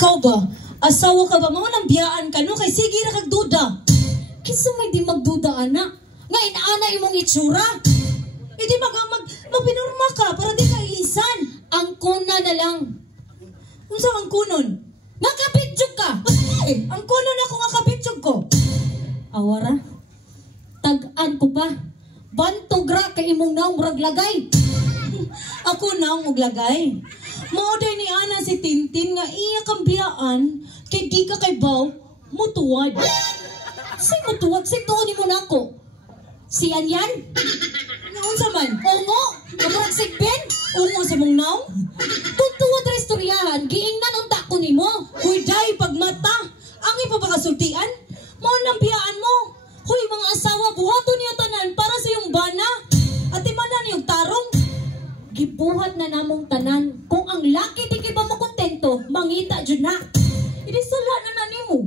Ikaw ba? Asawa ka ba? Mga nambiyaan ka, no? Kay sige na kagduda. Kisa may di magduda, anak. Nga inaana imong itsura. E di magpinurma ka para di ka ilisan. Ang kuna na lang. Kung saan ang kunon? Nakapitsyog ka! Ang kunon ako nga kapitsyog ko. Awara, tag-an ko pa. Bantogra kay imong naong raglagay. Ako naong maglagay. Mauday ni Ana si Tintin nga iya kambiyaan kay di ka kay Baw mutuwad. Si mutuwad, si tuon mo na ako. Si Anyan? Naon sa man? Ungo? Kamurag si Ben? Ungo si mong naong? Tutuwad restoryahan, giingnan unta ko ni mo. Huy day pagmata. Ang ipapakasultian? Mao nang biyaan mo. Huy mga asawa, buhaton niyo tanan para sa iyong bana. At imanan niyong tarong. Gibuhat na namong tanan. Kung ang laki di kiba mo kontento, mangita dyan na. Inisala na na nimo.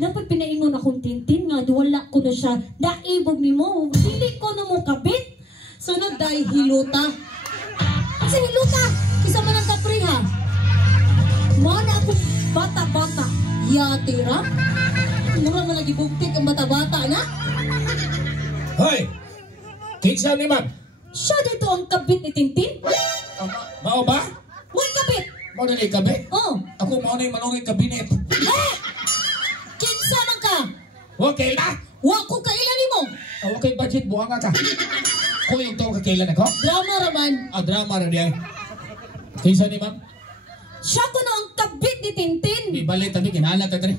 Napag pinaingon akong Tintin nga, duwala ko na siya. Naibog ni mo. Hindi ko na mo kabit. Sunod dahil hiluta. Kasi hiluta, isa man ang kapriha. Mana akong bata-bata. Yatira. Mura mo nagibugtik ang bata-bata na. Hoy! Kinsa ni ma'am? Siya dito ang kabit ni Tintin. Mao ba? Huwag kabit. Mao na ni kabit? Oo. Ako mao na yung malungit kabinet. Kinsa man ka? Okay na? Huwag ko kailan ni mo. Okay budget, buha nga ka. Kung yung taong kakailan ako? Drama raman. Drama na diyan. Kinsa ni ma'am? Siya ko na ang kabit ni Tintin. Di balik tabi, kinala ta tari.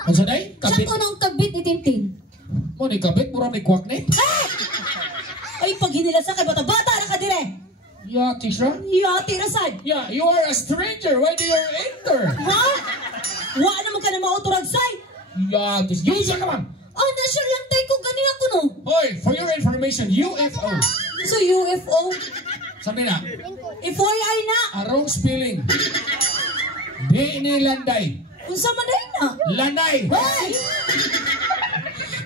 Ang saday? Siya Kabit? ko na ang kabit ni Tintin. Mo ni kabit, mura ni kwak ni. Ay, pag hinilasa kay bata-bata na ka dire. Yeah, Tisha? Yati rasad. Yeah, you are a stranger. Why do you enter? Ha? Wa naman ka na mautoragsay. Yeah, Tisha. User naman! Oh, na-sure lang tayo kung gani ako no. Hoy, for your information, UFO. So, UFO? Sabi na, FYI na. wrong spelling. Di ni landay. Kung sa manay na. Lanay. Hey!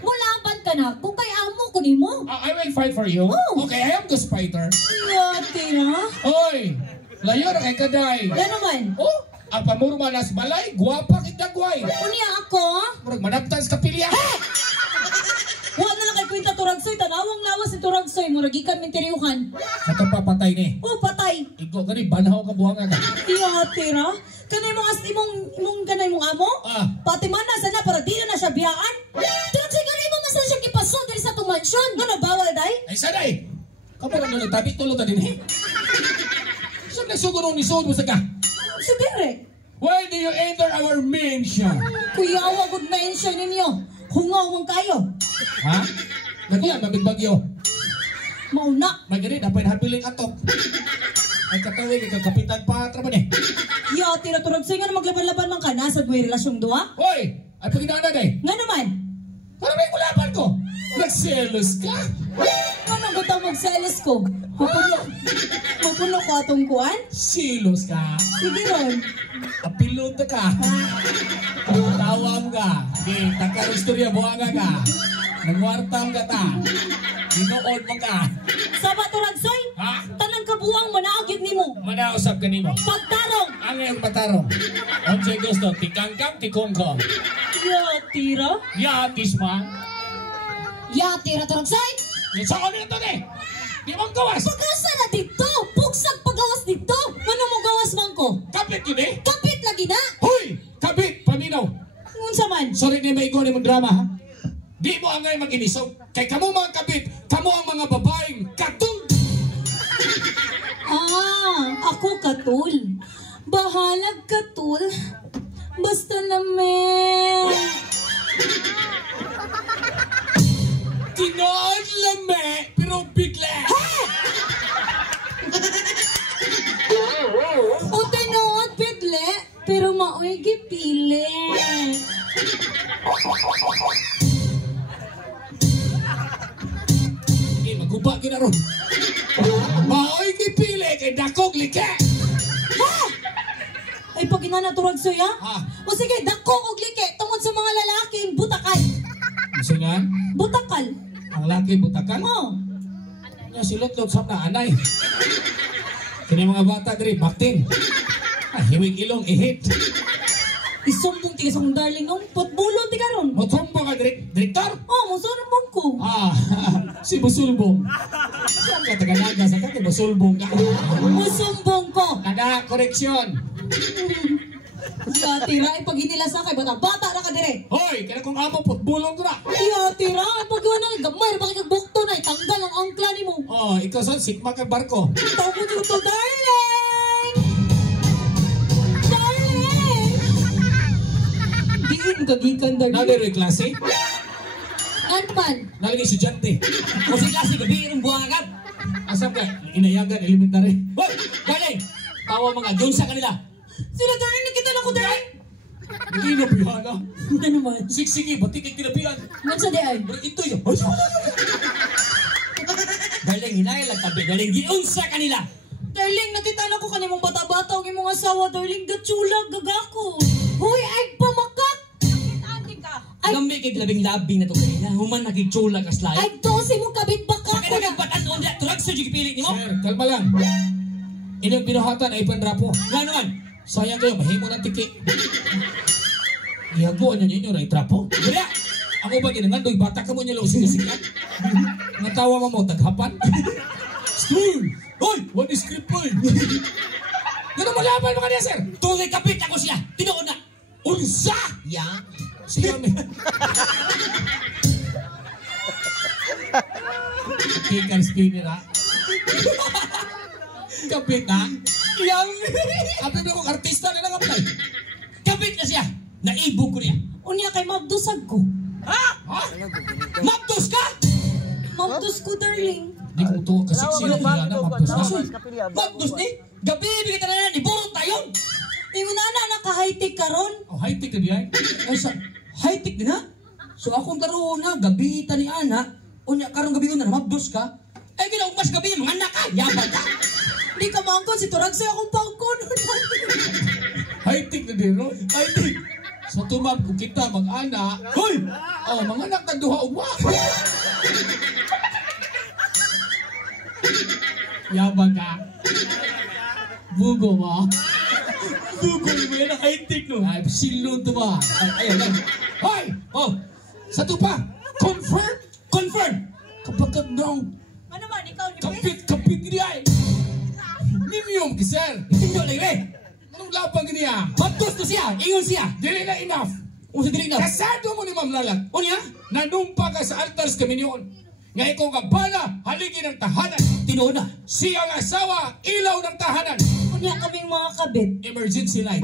Mulaban ka na kung kay amo ko ni mo. I will fight for you. Oh. Okay, I am the fighter. Yati na. Hoy, layo na kay kaday. Yan naman. Oh, ang pamurma nas balay, guwapa kitagway. Unya ako. Murag manaptas kapilya. Wa na lang kay kwenta turagsoy. Tanawang lawas si turagsoy. Muragikan minteriuhan. Sa to papatay ni. Oh, patay. Ikaw gani, banaw ka buhanga ka. Yati na. Kanay mo as imong kanay mong amo? Pati man na sana para di na siya biyaan. Turagsoy kanay mo masan siya kipaso diri sa itong mansyon. Gano bawal day? Ay, saday. Kamu lang nung tabi, tulog ka din eh. Saan nagsuguro ni Sod mo sa ka? Si Derek. Why do you enter our mansion? Kuya, awa good mention ninyo. Hungaw mong kayo. Ha? Nakuya, mabigbagyo. Mauna. Magani, dapat hapiling atok. Ay katawig, kapitan pa traman eh. Ya, tinaturag sa'yo nga na maglaban-laban man ka. Nasad mo yung relasyong duwa? Hoy! Ay pagkinaanag eh. Nga naman. Para may kulaban ko. Nagselos ka? Ano ba ito magselos ko? Mapuno ko atong kuwan? Silos ka? Sige ron. Apilot ka. Tawam ka. Di, takarusturya buhanga ka. Nangwartam ka ta. Ginood mo ka. Sabat turag soy? Ha? Tanang kabuang manaagid ni mo. Manausap ka nimo. Pagtarong. Ang iyong patarong. Onse gusto, tikangkang, tikongkong. Ya, tira. Yatis ma. Ya, tira turag soy? Sa ano ito ni? Di mong gawas. Pagkasa na dito. Pugsag pagawas dito. Ano mo gawas man ko? Kapit yun eh. Kapit lagi na. Hoy! Kapit! Paminaw! Ngunsa man. Sorry ni may ikaw ni mong drama ha? Di mo angay mag-inisog. Kay kamo mga kapit, kamo ang mga babaeng katul. Ako katul. Bahalag katul. Basta namin. Tinood lame, pero bigla. O tinood bidle, pero maoy gipili. Maguba ka na ron. Maoy gipili kay dakog like. Ay pag inanaturag suya? Ha? O sige, dako og like tungod sa mga lalaki butakal. Gusto nga? Butakal. Ang laki butakan? Oh. Silot-lot sa na anay. Kini mga bata diri, bakting. Hiwing ilong ihit. Isumbong ti sa kong darling nung putbulon ti karon. Motumbo ka, direktor? Oh, musumbong ko. Si Busulbong. Saan ka taga-naga sa kati, Busulbong ka. Musumbong ko. Kada, koreksyon. Iya tira pag inila sa kay bata-bata ra ka dire. Hoy, kaya kung amo, putbulong ko na. Iya tira pag wala gamay ra bakit bukto na tanggal ang angkla nimo. Oh, ikaw son, sikma ka barko. Tawo mo to darling. Darling. Diin kagikan darling. Nadiroy klase? Anpan. Nalagay estudyante. O si klase, gabi ng buwang agad. Asam ka? Inayagan, elementary. Hoy, darling! Tawa mga John sa kanila. Sila darling nakita na ko darling. Hindi na pihana. Ano naman? Sige, ba't ikay kinapian? Man sa di ay. Pero ito yun. Ay, Darling, hinay lang tabi. Darling, giun sa kanila. Darling, nakita na ko kanimong bata-bata og imong asawa, darling, gatsulag gagako. Hoy, ay pamakak. Nakita ka. Ay, Gambi kay labing-labing na to kanila. Human nakitsula ka slide. ay dosi mong kabit baka Sa ko na. kanila batan-on niya. Turag sa pilit ni mo. Sir, kalma lang. Inyong pinuhatan ay panrapo. Nga naman. Sayang kayo, mahimo ng tiki. Ihaguan niyo ninyo na itrapo. Gaya! Ako ba ginangandoy, bata ka mo niyo lang sinisikat? Natawa mo mo, taghapan? School! Hoy! What is script boy? Ganun mo laban mo kanya, sir! Tuloy kapit ako siya. Tinoon na. Unsa! Ya. Siya may... Kikan spinner ha? Kapit ha? Yang. Kapit mo kong artista na lang kapitay. Kapit na siya. Naibog ko niya. Unya kay mabdusag ko. Ha? Maptos ka? Mabdus ko, darling. Di ko ito kasi sila niya na mapos na. Maptos ni? Gabi, bigyan ka na ni Burot tayo. Ingon na naka-high-tech karon. Oh, high-tech na diyan. Ay, sa high-tech din ha? So akong karoon na, gabi ta ni Ana. Unya, karong gabi na, maptos ka? Ay, ginaw mas gabi, mga anak ka. Yaban ka. Di ka mangkon si Turag sa akong pangkon. High-tech na din, no? High-tech. Sa tumab kung kita mag-ana, hoy! Oh, mga anak na duha ugwa. Yabang ka. Bugo mo. Bugo mo yan ang high-tech no. Ay, silo to ba? Ay, ayun lang. Hoy! Oh! Sa tupa! Confirm! Confirm. Kapagkat daw, Ano man, ikaw ni kapit gini ay! Nimium ki sir! Hindi lang eh. Anong labang gini ah? Maptos na siya. Ingon siya. Dili na enough! Usa dili na. Kasado mo ni Ma'am Lalag! Unya? Nanumpa ka sa altars kami niyon. Nga ikaw nga bala, haligi ng tahanan. Tinoon na. Siya ang asawa, ilaw ng tahanan. Unya kaming mga kabit. Emergency light.